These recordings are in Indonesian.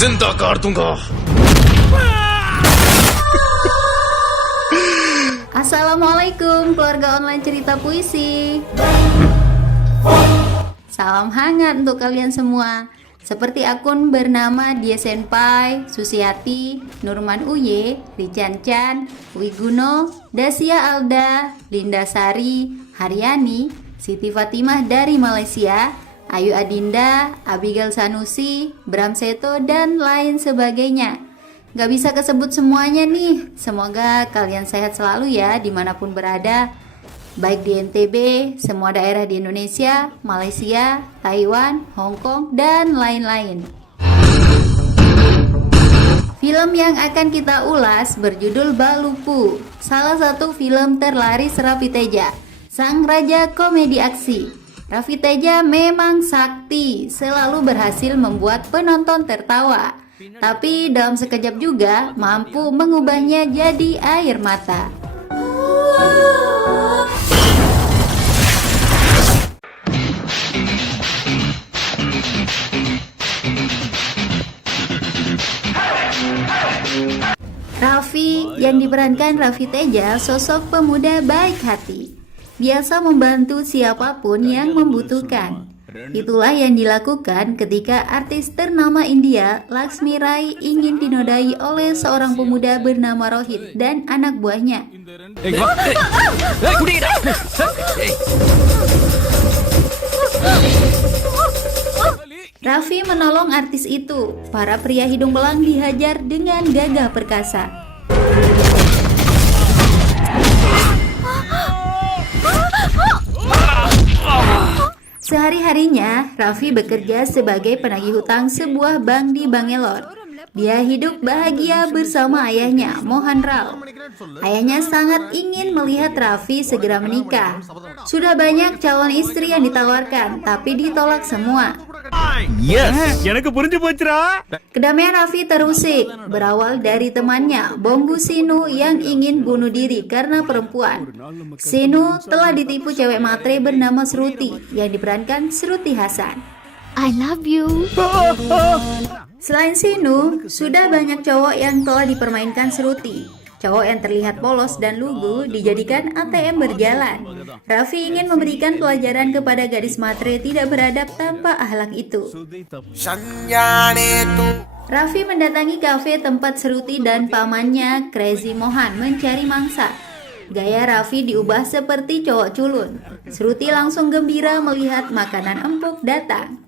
जिंदा काट दूंगा। Assalamualaikum keluarga online cerita puisi. Salam hangat untuk kalian semua. Seperti akun bernama Dia Senpai, Susiati, Nurman Uye, Rican Chan, Wiguno, Dasia Alda, Linda Sari, Haryani, Siti Fatimah dari Malaysia, Ayu Adinda, Abigail Sanusi, Bram Seto, dan lain sebagainya. Gak bisa kesebut semuanya nih. Semoga kalian sehat selalu ya dimanapun berada, baik di NTB, semua daerah di Indonesia, Malaysia, Taiwan, Hong Kong, dan lain-lain. Film yang akan kita ulas berjudul Balupu, salah satu film terlaris Raffi Teja, sang raja komedi aksi. Raffi Teja memang sakti, selalu berhasil membuat penonton tertawa, tapi dalam sekejap juga mampu mengubahnya jadi air mata. Raffi yang diperankan Raffi Teja sosok pemuda baik hati, biasa membantu siapapun yang membutuhkan. Itulah yang dilakukan ketika artis ternama India Laksmi Rai ingin dinodai oleh seorang pemuda bernama Rohit dan anak buahnya. Raffi menolong artis itu. Para pria hidung belang dihajar dengan gagah perkasa. Sehari-harinya, Raffi bekerja sebagai penagih hutang sebuah bank di Bangalore. Dia hidup bahagia bersama ayahnya, Mohan Rao. Ayahnya sangat ingin melihat Raffi segera menikah. Sudah banyak calon istri yang ditawarkan, tapi ditolak semua. Kedamaian Raffi terusik, berawal dari temannya, Bonggu Sinu yang ingin bunuh diri karena perempuan. Sinu telah ditipu cewek matre bernama Sruti yang diperankan Sruti Hasan. I love you. Selain Sinu, sudah banyak cowok yang telah dipermainkan Sruti. Cowok yang terlihat polos dan lugu dijadikan ATM berjalan. Raffi ingin memberikan pelajaran kepada gadis matre tidak beradab tanpa akhlak itu. Raffi mendatangi kafe tempat Sruti dan pamannya Crazy Mohan mencari mangsa. Gaya Raffi diubah seperti cowok culun. Sruti langsung gembira melihat makanan empuk datang.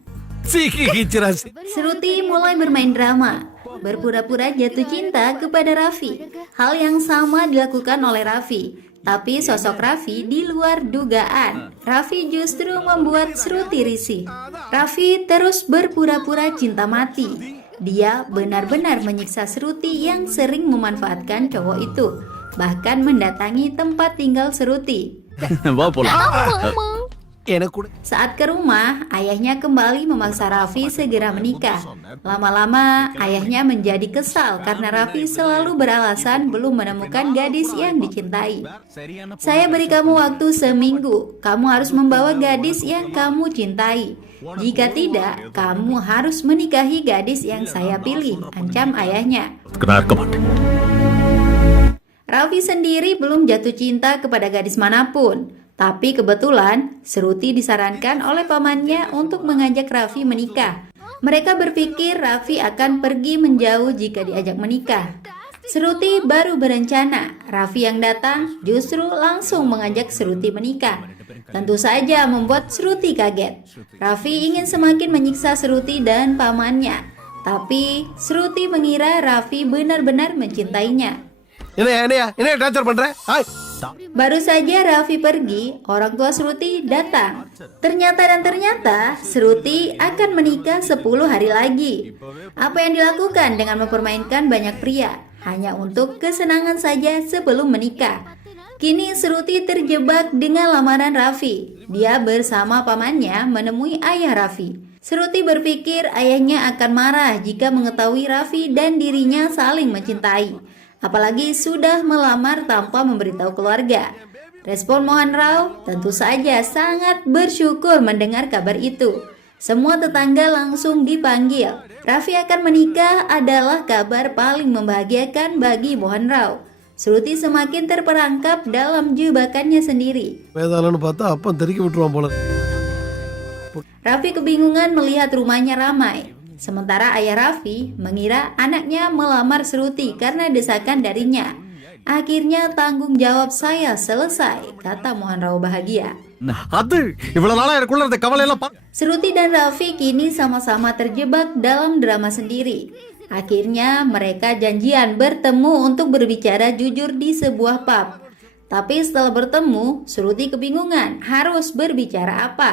Sruti mulai bermain drama, berpura-pura jatuh cinta kepada Raffi. Hal yang sama dilakukan oleh Raffi, tapi sosok Raffi di luar dugaan. Raffi justru membuat Sruti risih. Raffi terus berpura-pura cinta mati. Dia benar-benar menyiksa Sruti yang sering memanfaatkan cowok itu, bahkan mendatangi tempat tinggal Sruti. Saat ke rumah, ayahnya kembali memaksa Raffi segera menikah. Lama-lama, ayahnya menjadi kesal karena Raffi selalu beralasan belum menemukan gadis yang dicintai. Saya beri kamu waktu seminggu, kamu harus membawa gadis yang kamu cintai. Jika tidak, kamu harus menikahi gadis yang saya pilih, ancam ayahnya. Raffi sendiri belum jatuh cinta kepada gadis manapun. Tapi kebetulan, Sruti disarankan oleh pamannya untuk mengajak Raffi menikah. Mereka berpikir Raffi akan pergi menjauh jika diajak menikah. Sruti baru berencana, Raffi yang datang justru langsung mengajak Sruti menikah. Tentu saja membuat Sruti kaget. Raffi ingin semakin menyiksa Sruti dan pamannya. Tapi Sruti mengira Raffi benar-benar mencintainya. Ini transfer bener. Hai. Baru saja Raffi pergi, orang tua Sruti datang. Ternyata Sruti akan menikah 10 hari lagi. Apa yang dilakukan dengan mempermainkan banyak pria hanya untuk kesenangan saja sebelum menikah. Kini Sruti terjebak dengan lamaran Raffi. Dia bersama pamannya menemui ayah Raffi. Sruti berpikir ayahnya akan marah jika mengetahui Raffi dan dirinya saling mencintai. Apalagi sudah melamar tanpa memberitahu keluarga. Respon Mohan Rao tentu saja sangat bersyukur mendengar kabar itu. Semua tetangga langsung dipanggil. Raffi akan menikah adalah kabar paling membahagiakan bagi Mohan Rao. Shruti semakin terperangkap dalam jebakannya sendiri. வேதாளன்னு பார்த்தா அப்பன் தெறிக்க விட்டுருவான் போல. Raffi kebingungan melihat rumahnya ramai. Sementara ayah Raffi mengira anaknya melamar Shruti karena desakan darinya. Akhirnya tanggung jawab saya selesai, kata Mohan Rao bahagia. அது இவ்வளவு நாளா எனக்குள்ள இருந்த கவலை எல்லாம் Shruti dan Raffi kini sama-sama terjebak dalam drama sendiri. Akhirnya mereka janjian bertemu untuk berbicara jujur di sebuah pub. Tapi setelah bertemu, Shruti kebingungan harus berbicara apa.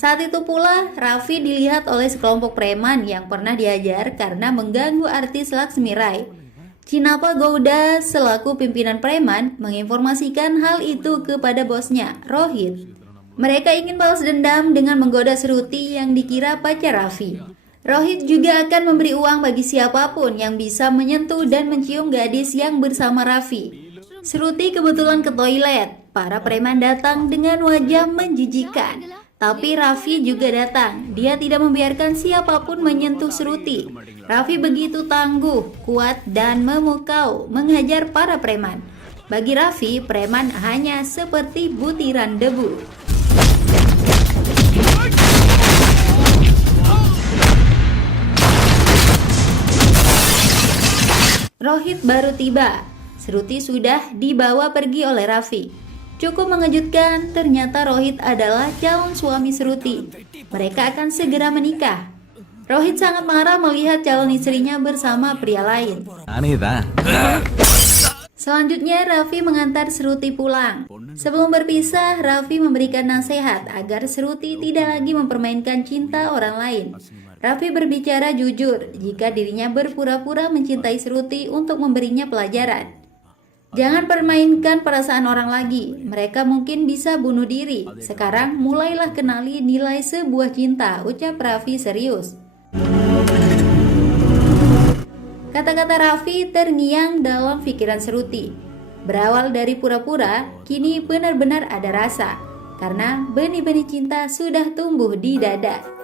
Saat itu pula Raffi dilihat oleh sekelompok preman yang pernah diajar karena mengganggu artis Laksmi Rai. Cinapa Gowda selaku pimpinan preman menginformasikan hal itu kepada bosnya, Rohit. Mereka ingin balas dendam dengan menggoda Shruti yang dikira pacar Raffi. Rohit juga akan memberi uang bagi siapapun yang bisa menyentuh dan mencium gadis yang bersama Raffi. Shruti kebetulan ke toilet. Para preman datang dengan wajah menjijikan. Tapi Raffi juga datang. Dia tidak membiarkan siapapun menyentuh Shruti. Raffi begitu tangguh, kuat, dan memukau menghajar para preman. Bagi Raffi, preman hanya seperti butiran debu. Rohit baru tiba. Shruti sudah dibawa pergi oleh Raffi. Cukup mengejutkan, ternyata Rohit adalah calon suami Shruti. Mereka akan segera menikah. Rohit sangat marah melihat calon istrinya bersama pria lain. Selanjutnya Raffi mengantar Shruti pulang. Sebelum berpisah, Raffi memberikan nasihat agar Shruti tidak lagi mempermainkan cinta orang lain. Raffi berbicara jujur jika dirinya berpura-pura mencintai Shruti untuk memberinya pelajaran. Jangan permainkan perasaan orang lagi, mereka mungkin bisa bunuh diri. Sekarang mulailah kenali nilai sebuah cinta, ucap Raffi serius. Kata-kata Raffi terngiang dalam pikiran Shruti. Berawal dari pura-pura, kini benar-benar ada rasa. Karena benih-benih cinta sudah tumbuh di dada.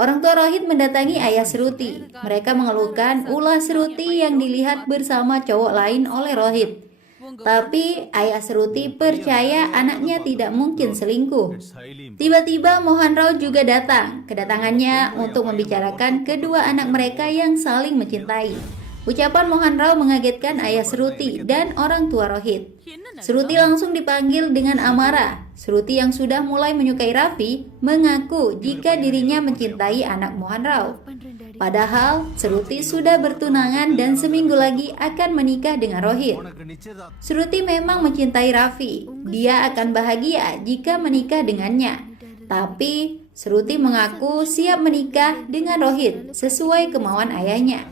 Orang tua Rohit mendatangi ayah Shruti. Mereka mengeluhkan ulah Shruti yang dilihat bersama cowok lain oleh Rohit. Tapi ayah Shruti percaya anaknya tidak mungkin selingkuh. Tiba-tiba Mohan Rao juga datang. Kedatangannya untuk membicarakan kedua anak mereka yang saling mencintai. Ucapan Mohan Rao mengagetkan ayah Shruti dan orang tua Rohit. Shruti langsung dipanggil dengan amarah. Shruti yang sudah mulai menyukai Raffi mengaku jika dirinya mencintai anak Mohan Rao. Padahal Shruti sudah bertunangan dan seminggu lagi akan menikah dengan Rohit. Shruti memang mencintai Raffi. Dia akan bahagia jika menikah dengannya. Tapi Shruti mengaku siap menikah dengan Rohit sesuai kemauan ayahnya.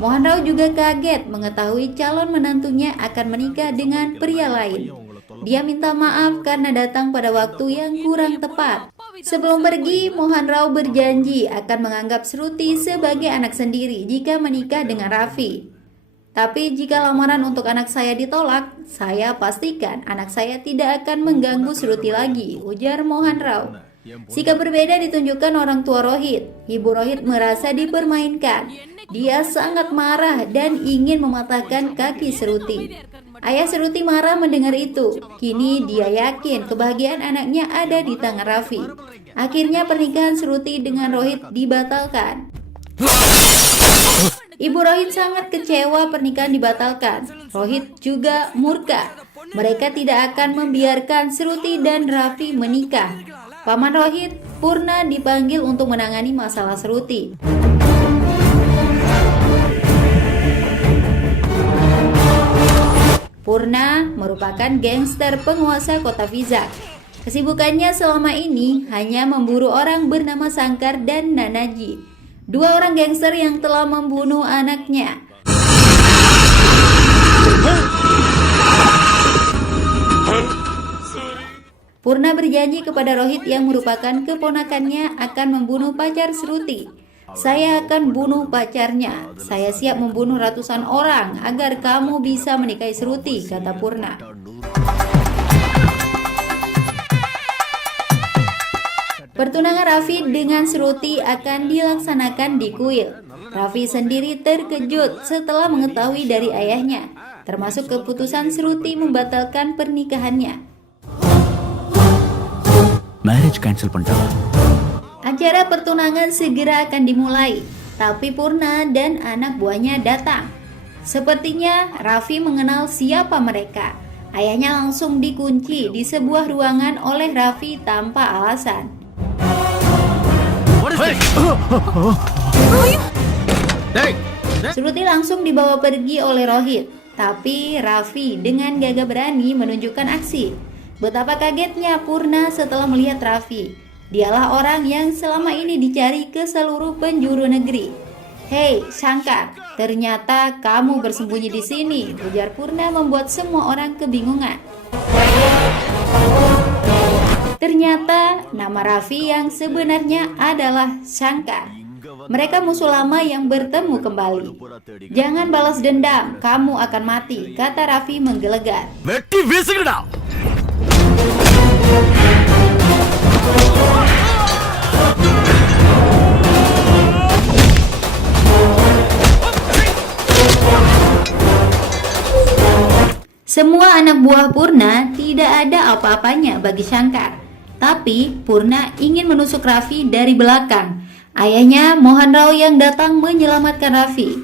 Mohan Rao juga kaget mengetahui calon menantunya akan menikah dengan pria lain. Dia minta maaf karena datang pada waktu yang kurang tepat. Sebelum pergi, Mohan Rao berjanji akan menganggap Shruti sebagai anak sendiri jika menikah dengan Raffi. Tapi jika lamaran untuk anak saya ditolak, saya pastikan anak saya tidak akan mengganggu Shruti lagi, ujar Mohan Rao. Sikap berbeda ditunjukkan orang tua Rohit. Ibu Rohit merasa dipermainkan. Dia sangat marah dan ingin mematahkan kaki Shruti. Ayah Shruti marah mendengar itu. Kini dia yakin kebahagiaan anaknya ada di tangan Raffi. Akhirnya pernikahan Shruti dengan Rohit dibatalkan. Ibu Rohit sangat kecewa pernikahan dibatalkan. Rohit juga murka. Mereka tidak akan membiarkan Shruti dan Raffi menikah. Paman Rohit, Purna, dipanggil untuk menangani masalah Shruti. Purna merupakan gangster penguasa kota Vizag. Kesibukannya selama ini hanya memburu orang bernama Sangkar dan Nanaji, dua orang gangster yang telah membunuh anaknya. Purna berjanji kepada Rohit yang merupakan keponakannya akan membunuh pacar Shruti. Saya akan bunuh pacarnya. Saya siap membunuh ratusan orang agar kamu bisa menikahi Shruti, kata Purna. Pertunangan Raffi dengan Shruti akan dilaksanakan di kuil. Raffi sendiri terkejut setelah mengetahui dari ayahnya, termasuk keputusan Shruti membatalkan pernikahannya. Marriage cancel பண்ணிட்டாங்க. Acara pertunangan segera akan dimulai, tapi Purna dan anak buahnya datang. Sepertinya Raffi mengenal siapa mereka. Ayahnya langsung dikunci di sebuah ruangan oleh Raffi tanpa alasan. Shruti langsung dibawa pergi oleh Rohit, tapi Raffi dengan gagah berani menunjukkan aksi. Betapa kagetnya Purna setelah melihat Raffi. Dialah orang yang selama ini dicari ke seluruh penjuru negeri. "Hei, Shankar, ternyata kamu bersembunyi di sini," ujar Purna membuat semua orang kebingungan. Ternyata nama Raffi yang sebenarnya adalah Shankar. Mereka musuh lama yang bertemu kembali. "Jangan balas dendam, kamu akan mati," kata Raffi menggelegar. வெட்டி வீசுங்கடா. Semua anak buah Purna tidak ada apa-apanya bagi Shankar. Tapi Purna ingin menusuk Raffi dari belakang. Ayahnya Mohan Rao yang datang menyelamatkan Raffi.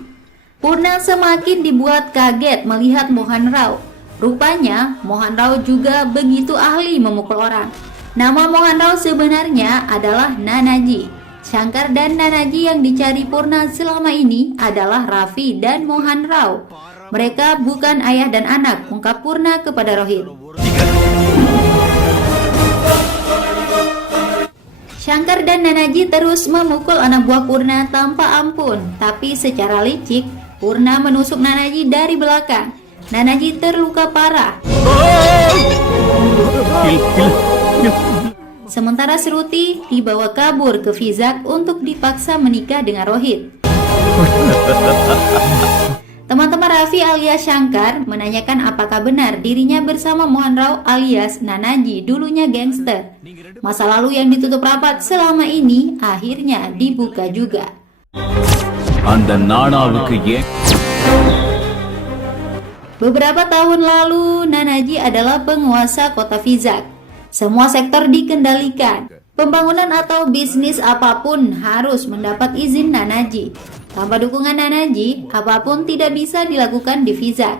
Purna semakin dibuat kaget melihat Mohan Rao. Rupanya Mohan Rao juga begitu ahli memukul orang. Nama Mohan Rao sebenarnya adalah Nanaji. Shankar dan Nanaji yang dicari Purna selama ini adalah Raffi dan Mohan Rao. Mereka bukan ayah dan anak, ungkap Purna kepada Rohit. Shankar dan Nanaji terus memukul anak buah Purna tanpa ampun, tapi secara licik Purna menusuk Nanaji dari belakang. Nanaji terluka parah. Sementara Shruti dibawa kabur ke Vizag untuk dipaksa menikah dengan Rohit. Teman-teman Raffi alias Shankar menanyakan apakah benar dirinya bersama Mohan Rao alias Nanaji, dulunya gangster. Masa lalu yang ditutup rapat selama ini akhirnya dibuka juga. அந்த நாணாவுக்கு ஏன் Beberapa tahun lalu, Nanaji adalah penguasa kota Vizag. Semua sektor dikendalikan. Pembangunan atau bisnis apapun harus mendapat izin Nanaji. Tanpa dukungan Nanaji, apapun tidak bisa dilakukan di Vizag.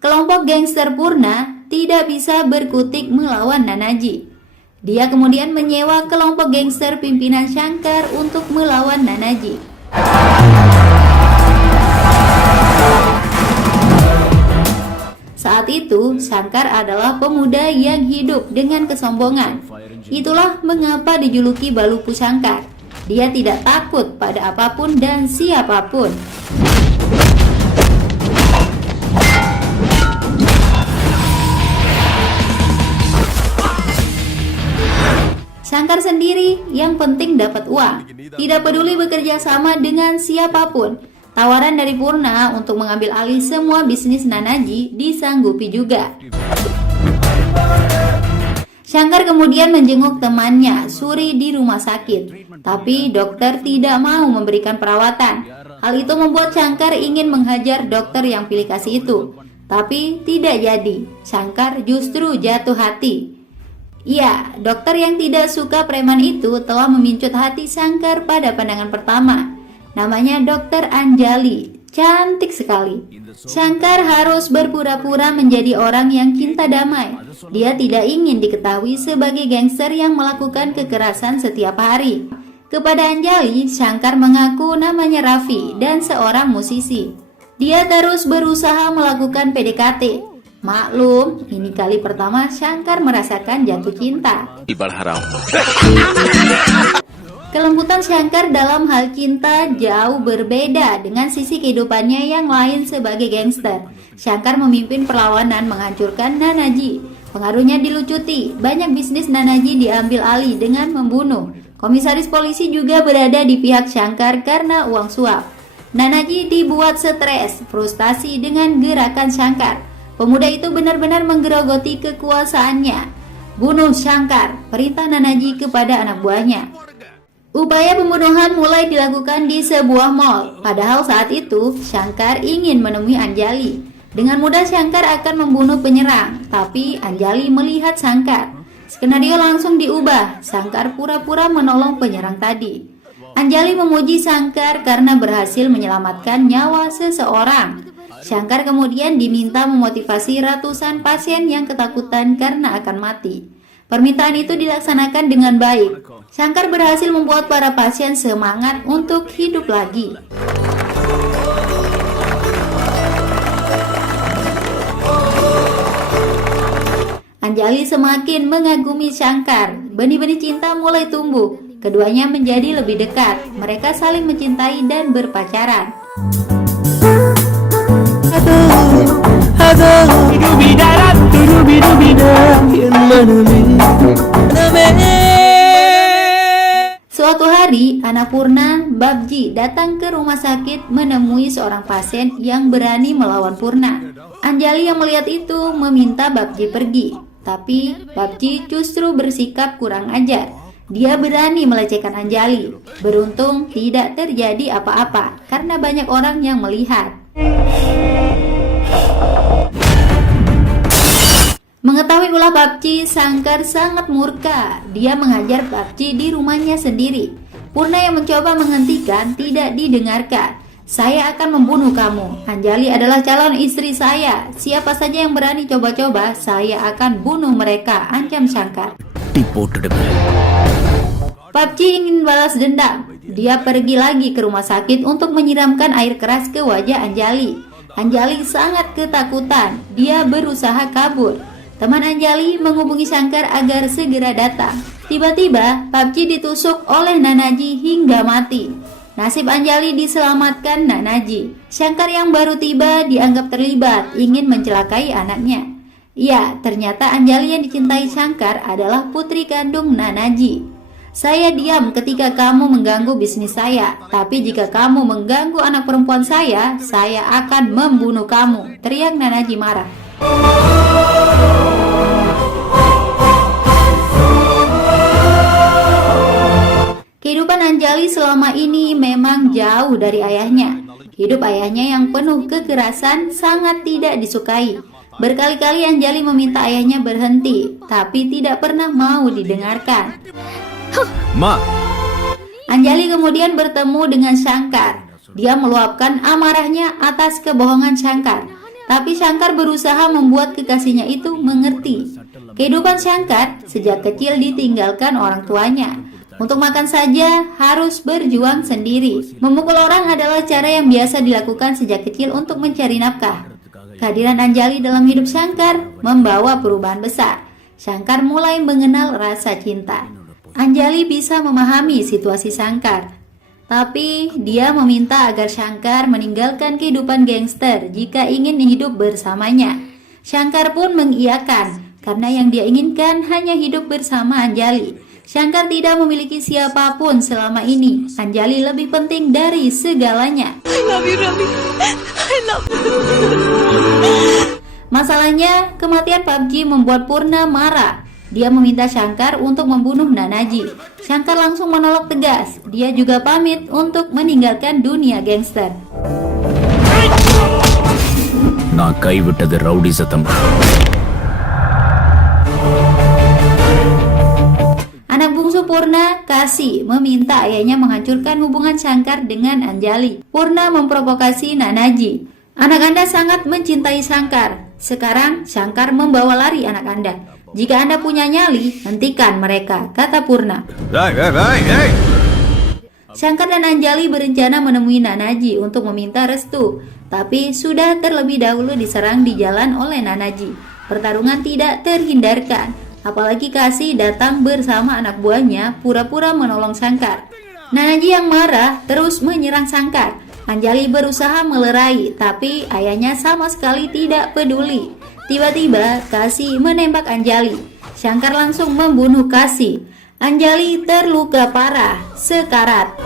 Kelompok gangster Purna tidak bisa berkutik melawan Nanaji. Dia kemudian menyewa kelompok gangster pimpinan Shankar untuk melawan Nanaji. Saat itu, Shankar adalah pemuda yang hidup dengan kesombongan. Itulah mengapa dijuluki Balupu Shankar. Dia tidak takut pada apapun dan siapapun. Shankar sendiri yang penting dapat uang. Tidak peduli bekerja sama dengan siapapun. Tawaran dari Purna untuk mengambil alih semua bisnis Nanaji disanggupi juga. Shankar kemudian menjenguk temannya, Suri, di rumah sakit. Tapi dokter tidak mau memberikan perawatan. Hal itu membuat Shankar ingin menghajar dokter yang pilih kasih itu. Tapi tidak jadi. Shankar justru jatuh hati. Ya, dokter yang tidak suka preman itu telah memincut hati Shankar pada pandangan pertama. Namanya Dokter Anjali. Cantik sekali. Shankar harus berpura-pura menjadi orang yang cinta damai. Dia tidak ingin diketahui sebagai gangster yang melakukan kekerasan setiap hari. Kepada Anjali, Shankar mengaku namanya Raffi dan seorang musisi. Dia terus berusaha melakukan PDKT. Maklum, ini kali pertama Shankar merasakan jatuh cinta. Kelembutan Shankar dalam hal cinta jauh berbeda dengan sisi kehidupannya yang lain sebagai gangster. Shankar memimpin perlawanan menghancurkan Nanaji. Pengaruhnya dilucuti, banyak bisnis Nanaji diambil alih dengan membunuh. Komisaris polisi juga berada di pihak Shankar karena uang suap. Nanaji dibuat stres, frustasi dengan gerakan Shankar. Pemuda itu benar-benar menggerogoti kekuasaannya. Bunuh Shankar, perintah Nanaji kepada anak buahnya. Upaya pembunuhan mulai dilakukan di sebuah mall. Padahal saat itu, Shankar ingin menemui Anjali. Dengan mudah Shankar akan membunuh penyerang, tapi Anjali melihat Shankar. Skenario langsung diubah, Shankar pura-pura menolong penyerang tadi. Anjali memuji Shankar karena berhasil menyelamatkan nyawa seseorang. Shankar kemudian diminta memotivasi ratusan pasien yang ketakutan karena akan mati. Permintaan itu dilaksanakan dengan baik. Shankar berhasil membuat para pasien semangat untuk hidup lagi. Anjali semakin mengagumi Shankar. Benih-benih cinta mulai tumbuh. Keduanya menjadi lebih dekat. Mereka saling mencintai dan berpacaran. Suatu hari, Annapurna, Babji datang ke rumah sakit menemui seorang pasien yang berani melawan Purna. Anjali yang melihat itu meminta Babji pergi, tapi Babji justru bersikap kurang ajar. Dia berani melecehkan Anjali. Beruntung tidak terjadi apa-apa karena banyak orang yang melihat. Mengetahui ulah Babji, Shankar sangat murka. Dia mengajar Babji di rumahnya sendiri. Purna yang mencoba menghentikan tidak didengarkan. Saya akan membunuh kamu. Anjali adalah calon istri saya. Siapa saja yang berani coba-coba, saya akan bunuh mereka, ancam Shankar. Babji ingin balas dendam. Dia pergi lagi ke rumah sakit untuk menyiramkan air keras ke wajah Anjali. Anjali sangat ketakutan. Dia berusaha kabur. Teman Anjali menghubungi Shankar agar segera datang. Tiba-tiba, Babji ditusuk oleh Nanaji hingga mati. Nasib Anjali diselamatkan Nanaji. Shankar yang baru tiba dianggap terlibat, ingin mencelakai anaknya. Ya, ternyata Anjali yang dicintai Shankar adalah putri kandung Nanaji. Saya diam ketika kamu mengganggu bisnis saya, tapi jika kamu mengganggu anak perempuan saya akan membunuh kamu, teriak Nanaji marah. Kehidupan Anjali selama ini memang jauh dari ayahnya. Hidup ayahnya yang penuh kekerasan sangat tidak disukai. Berkali-kali Anjali meminta ayahnya berhenti, tapi tidak pernah mau didengarkan. Ma, Anjali kemudian bertemu dengan Shankar. Dia meluapkan amarahnya atas kebohongan Shankar. Tapi Shankar berusaha membuat kekasihnya itu mengerti. Kehidupan Shankar sejak kecil ditinggalkan orang tuanya. Untuk makan saja harus berjuang sendiri. Memukul orang adalah cara yang biasa dilakukan sejak kecil untuk mencari nafkah. Kehadiran Anjali dalam hidup Shankar membawa perubahan besar. Shankar mulai mengenal rasa cinta. Anjali bisa memahami situasi Shankar. Tapi dia meminta agar Shankar meninggalkan kehidupan gangster jika ingin hidup bersamanya. Shankar pun mengiyakan karena yang dia inginkan hanya hidup bersama Anjali. Shankar tidak memiliki siapapun selama ini. Anjali lebih penting dari segalanya. I love you, Rami. I love you. Masalahnya, kematian Babji membuat Purna marah. Dia meminta Shankar untuk membunuh Nanaji. Shankar langsung menolak tegas. Dia juga pamit untuk meninggalkan dunia gangster. நான் கைவிட்டது ரவுடி சத்தம். Anak bungsu Purna, Kasi, meminta ayahnya menghancurkan hubungan Shankar dengan Anjali. Purna memprovokasi Nanaji. Anak Anda sangat mencintai Shankar. Sekarang Shankar membawa lari anak Anda. Jika Anda punya nyali, hentikan mereka, kata Purna. Shankar dan Anjali berencana menemui Nanaji untuk meminta restu, tapi sudah terlebih dahulu diserang di jalan oleh Nanaji. Pertarungan tidak terhindarkan, apalagi Kasi datang bersama anak buahnya pura-pura menolong Shankar. Nanaji yang marah terus menyerang Shankar. Anjali berusaha melerai, tapi ayahnya sama sekali tidak peduli. Tiba-tiba Kasi menembak Anjali. Shankar langsung membunuh Kasi. Anjali terluka parah, sekarat.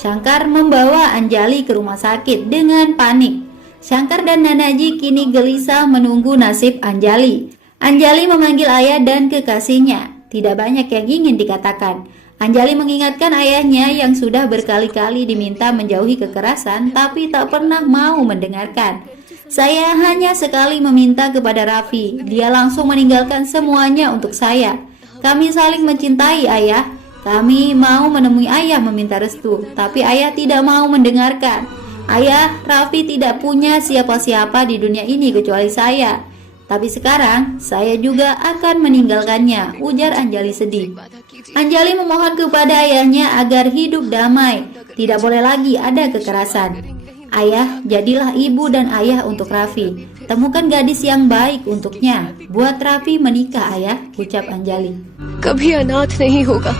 Shankar membawa Anjali ke rumah sakit dengan panik. Shankar dan Nanaji kini gelisah menunggu nasib Anjali. Anjali memanggil ayah dan kekasihnya. Tidak banyak yang ingin dikatakan. Anjali mengingatkan ayahnya yang sudah berkali-kali diminta menjauhi kekerasan tapi tak pernah mau mendengarkan. Saya hanya sekali meminta kepada Raffi. Dia langsung meninggalkan semuanya untuk saya. Kami saling mencintai ayah. Kami mau menemui ayah meminta restu, tapi ayah tidak mau mendengarkan. Ayah, Raffi tidak punya siapa-siapa di dunia ini kecuali saya. Tapi sekarang saya juga akan meninggalkannya, ujar Anjali sedih. Anjali memohon kepada ayahnya agar hidup damai, tidak boleh lagi ada kekerasan. Ayah, jadilah ibu dan ayah untuk Raffi. Temukan gadis yang baik untuknya. Buat Raffi menikah, ayah, ucap Anjali. कभी अनाथ नहीं होगा.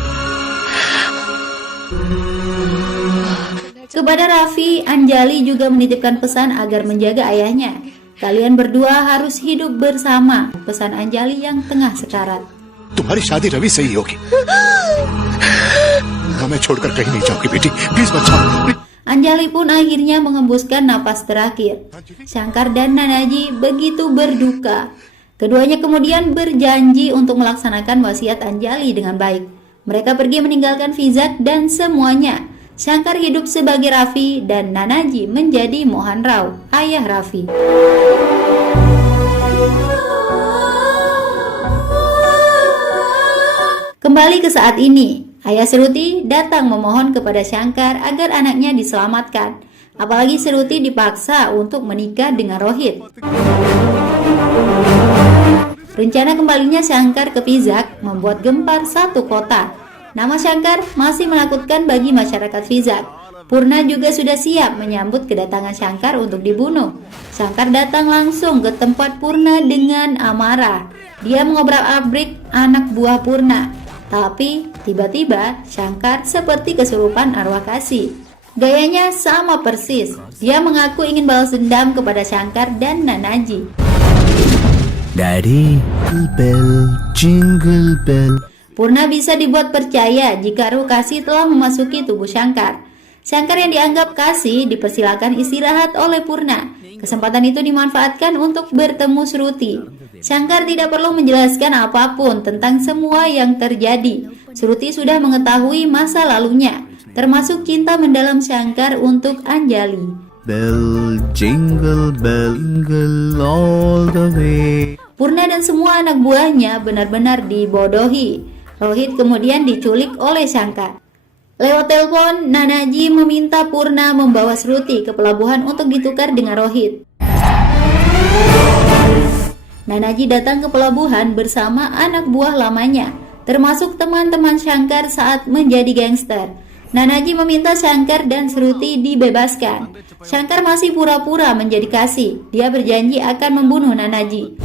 Kepada Raffi, Anjali juga menitipkan pesan agar menjaga ayahnya. Kalian berdua harus hidup bersama, pesan Anjali yang tengah sekarat. तुम्हारी शादी रवि से ही होगी. हमें छोड़कर कहीं नहीं जाओगी बेटी. प्लीज बच्चा. Anjali pun akhirnya mengembuskan napas terakhir. Shankar dan Nanaji begitu berduka. Keduanya kemudian berjanji untuk melaksanakan wasiat Anjali dengan baik. Mereka pergi meninggalkan Vizak dan semuanya. Shankar hidup sebagai Raffi dan Nanaji menjadi Mohan Rao, ayah Raffi. Kembali ke saat ini, ayah Seruti datang memohon kepada Shankar agar anaknya diselamatkan. Apalagi Seruti dipaksa untuk menikah dengan Rohit. Rencana kembalinya Shankar ke Vizak membuat gempar satu kota. Nama Shankar masih menakutkan bagi masyarakat Vizak. Purna juga sudah siap menyambut kedatangan Shankar untuk dibunuh. Shankar datang langsung ke tempat Purna dengan amarah. Dia mengobrak-abrik anak buah Purna. Tapi tiba-tiba Shankar seperti kesurupan arwah kasih. Gayanya sama persis. Dia mengaku ingin balas dendam kepada Shankar dan Nanaji. Daddy, bell, jingle bell. Purna bisa dibuat percaya jika ruh kasih telah memasuki tubuh Shankar. Shankar yang dianggap kasih dipersilakan istirahat oleh Purna. Kesempatan itu dimanfaatkan untuk bertemu Sruti. Shankar tidak perlu menjelaskan apapun tentang semua yang terjadi. Sruti sudah mengetahui masa lalunya, termasuk cinta mendalam Shankar untuk Anjali. Bell, jingle all the way. Purna dan semua anak buahnya benar-benar dibodohi. Rohit kemudian diculik oleh Shankar. Lewat telepon, Nanaji meminta Purna membawa Sruti ke pelabuhan untuk ditukar dengan Rohit. Nanaji datang ke pelabuhan bersama anak buah lamanya, termasuk teman-teman Shankar saat menjadi gangster. Nanaji meminta Shankar dan Sruti dibebaskan. Shankar masih pura-pura menjadi kasih. Dia berjanji akan membunuh Nanaji.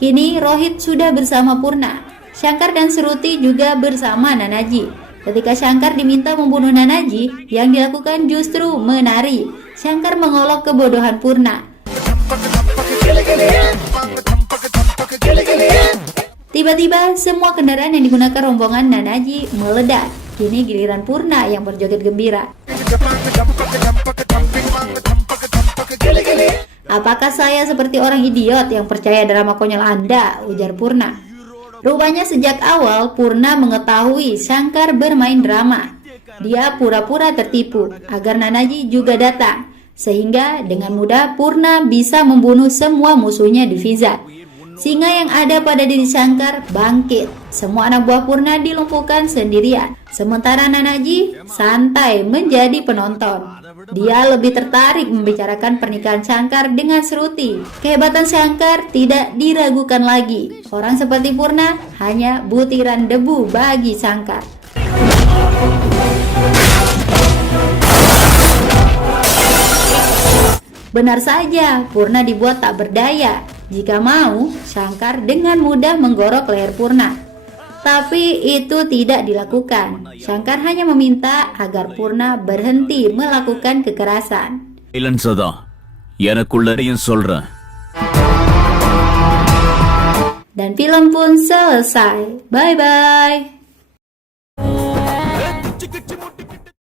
Kini Rohit sudah bersama Purna. Shankar dan Sruti juga bersama Nanaji. Ketika Shankar diminta membunuh Nanaji, yang dilakukan justru menari. Shankar mengolok kebodohan Purna. Tiba-tiba semua kendaraan yang digunakan rombongan Nanaji meledak. Kini giliran Purna yang berjoget gembira. Apakah saya seperti orang idiot yang percaya drama konyol Anda? Ujar Purna. Rupanya sejak awal Purna mengetahui Shankar bermain drama. Dia pura-pura tertipu agar Nanaji juga datang. Sehingga dengan mudah Purna bisa membunuh semua musuhnya di Vizak. Singa yang ada pada diri Shankar bangkit. Semua anak buah Purna dilumpuhkan sendirian. Sementara Nanaji santai menjadi penonton. Dia lebih tertarik membicarakan pernikahan Shankar dengan Sruti. Kehebatan Shankar tidak diragukan lagi. Orang seperti Purna hanya butiran debu bagi Shankar. Benar saja, Purna dibuat tak berdaya. Jika mau, Shankar dengan mudah menggorok leher Purna. Tapi itu tidak dilakukan. Shankar hanya meminta agar Purna berhenti melakukan kekerasan. இல்லைன்னு சதா எனக்குள்ளரையும் சொல்றேன். Dan film pun selesai. Bye-bye.